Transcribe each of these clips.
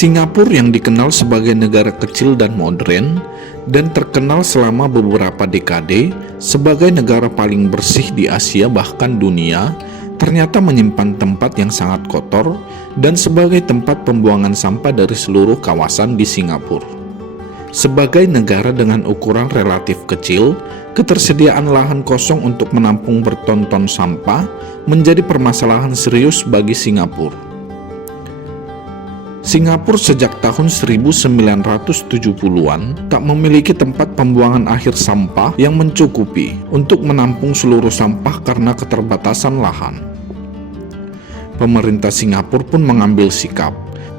Singapura yang dikenal sebagai negara kecil dan modern dan terkenal selama beberapa dekade sebagai negara paling bersih di Asia bahkan dunia, ternyata menyimpan tempat yang sangat kotor dan sebagai tempat pembuangan sampah dari seluruh kawasan di Singapura. Sebagai negara dengan ukuran relatif kecil, ketersediaan lahan kosong untuk menampung berton-ton sampah menjadi permasalahan serius bagi Singapura. Singapura sejak tahun 1970-an tak memiliki tempat pembuangan akhir sampah yang mencukupi untuk menampung seluruh sampah karena keterbatasan lahan. Pemerintah Singapura pun mengambil sikap.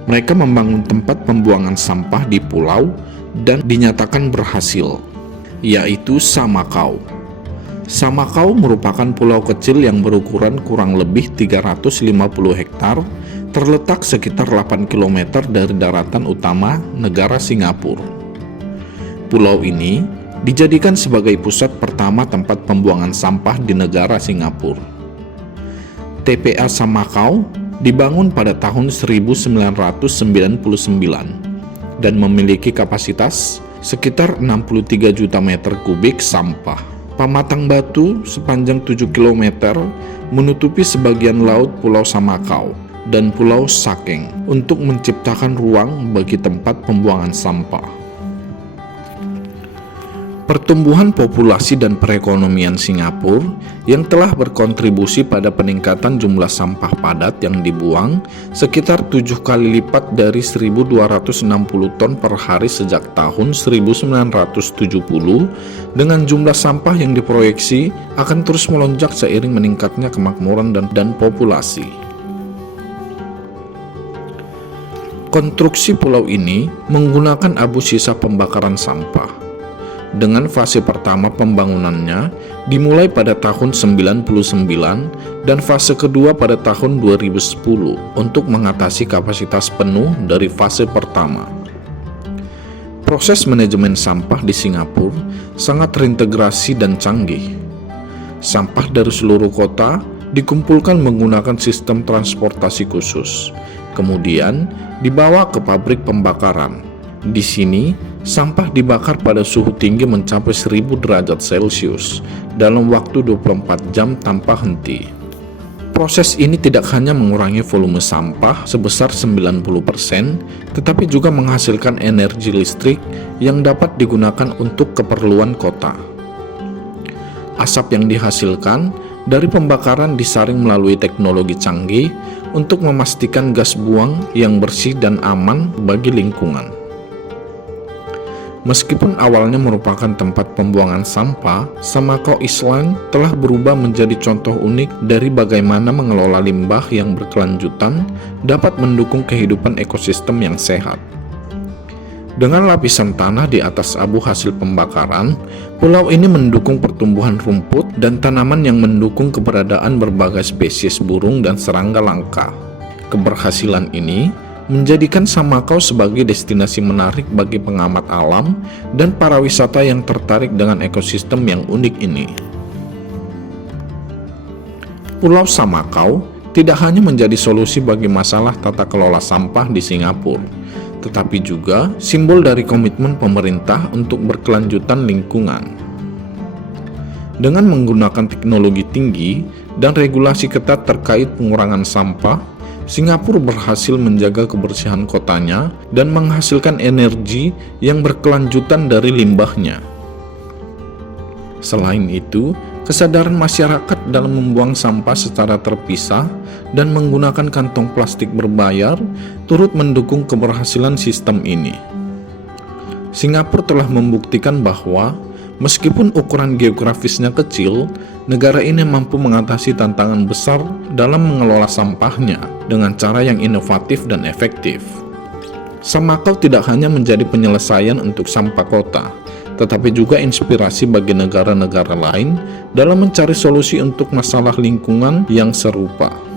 Mereka membangun tempat pembuangan sampah di pulau dan dinyatakan berhasil, yaitu Samakau. Samakau merupakan pulau kecil yang berukuran kurang lebih 350 hektar, terletak sekitar 8 km dari daratan utama negara Singapura. Pulau ini dijadikan sebagai pusat pertama tempat pembuangan sampah di negara Singapura. TPA Samakau dibangun pada tahun 1999 dan memiliki kapasitas sekitar 63 juta meter kubik sampah. Pamatang batu sepanjang 7 km menutupi sebagian laut Pulau Samakau dan Pulau Sakeng untuk menciptakan ruang bagi tempat pembuangan sampah. Pertumbuhan populasi dan perekonomian Singapura yang telah berkontribusi pada peningkatan jumlah sampah padat yang dibuang sekitar 7 kali lipat dari 1.260 ton per hari sejak tahun 1970, dengan jumlah sampah yang diproyeksi akan terus melonjak seiring meningkatnya kemakmuran dan populasi. Konstruksi pulau ini menggunakan abu sisa pembakaran sampah. Dengan fase pertama pembangunannya dimulai pada tahun 1999 dan fase kedua pada tahun 2010 untuk mengatasi kapasitas penuh dari fase pertama. Proses manajemen sampah di Singapura sangat terintegrasi dan canggih. Sampah dari seluruh kota dikumpulkan menggunakan sistem transportasi khusus, kemudian dibawa ke pabrik pembakaran. Di sini, sampah dibakar pada suhu tinggi mencapai 1000 derajat Celcius dalam waktu 24 jam tanpa henti. Proses ini tidak hanya mengurangi volume sampah sebesar 90%, tetapi juga menghasilkan energi listrik yang dapat digunakan untuk keperluan kota. Asap yang dihasilkan dari pembakaran disaring melalui teknologi canggih untuk memastikan gas buang yang bersih dan aman bagi lingkungan. Meskipun awalnya merupakan tempat pembuangan sampah, Samakau Island telah berubah menjadi contoh unik dari bagaimana mengelola limbah yang berkelanjutan dapat mendukung kehidupan ekosistem yang sehat. Dengan lapisan tanah di atas abu hasil pembakaran, pulau ini mendukung pertumbuhan rumput dan tanaman yang mendukung keberadaan berbagai spesies burung dan serangga langka. Keberhasilan ini menjadikan Samakau sebagai destinasi menarik bagi pengamat alam dan para wisata yang tertarik dengan ekosistem yang unik ini. Pulau Samakau tidak hanya menjadi solusi bagi masalah tata kelola sampah di Singapura, tetapi juga simbol dari komitmen pemerintah untuk berkelanjutan lingkungan. Dengan menggunakan teknologi tinggi dan regulasi ketat terkait pengurangan sampah, Singapura berhasil menjaga kebersihan kotanya dan menghasilkan energi yang berkelanjutan dari limbahnya. Selain itu, kesadaran masyarakat dalam membuang sampah secara terpisah dan menggunakan kantong plastik berbayar turut mendukung keberhasilan sistem ini. Singapura telah membuktikan bahwa meskipun ukuran geografisnya kecil, negara ini mampu mengatasi tantangan besar dalam mengelola sampahnya dengan cara yang inovatif dan efektif. Samakau tidak hanya menjadi penyelesaian untuk sampah kota, tetapi juga inspirasi bagi negara-negara lain dalam mencari solusi untuk masalah lingkungan yang serupa.